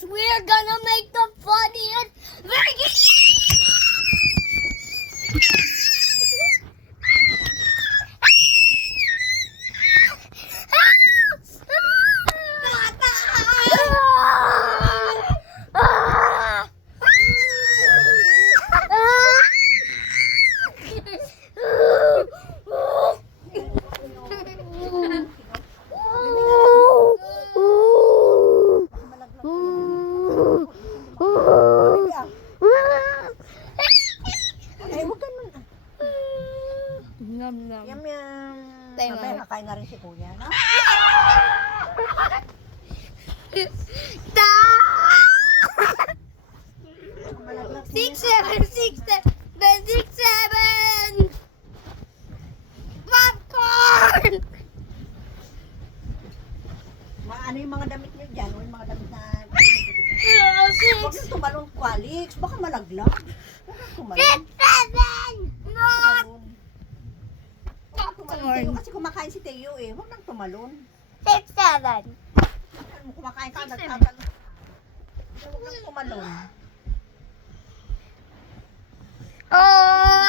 guys, we're gonna make the funniest video. Ay, huwag ganun. Nom nom. Yum, yum. Tayo, Mamaya Mama. kakain na rin si kuya, no? Malaglag po 6, yan. 7, 6, 7, 6, 7. Popcorn! Ano yung mga damit niyo dyan? O yung mga damit na... Oh, Huwag nang tumalon, Qualix. Baka malaglag. Huwag nang 6, tumalon. 7. Not Tumalon. Huwag nang tumalon, Teo. Kasi kumakain si Teo eh. Huwag nang tumalon. 6, 7. Ano mo, kumakain ka, 6, 7. nagtatalon. Huwag nang tumalon. Oh,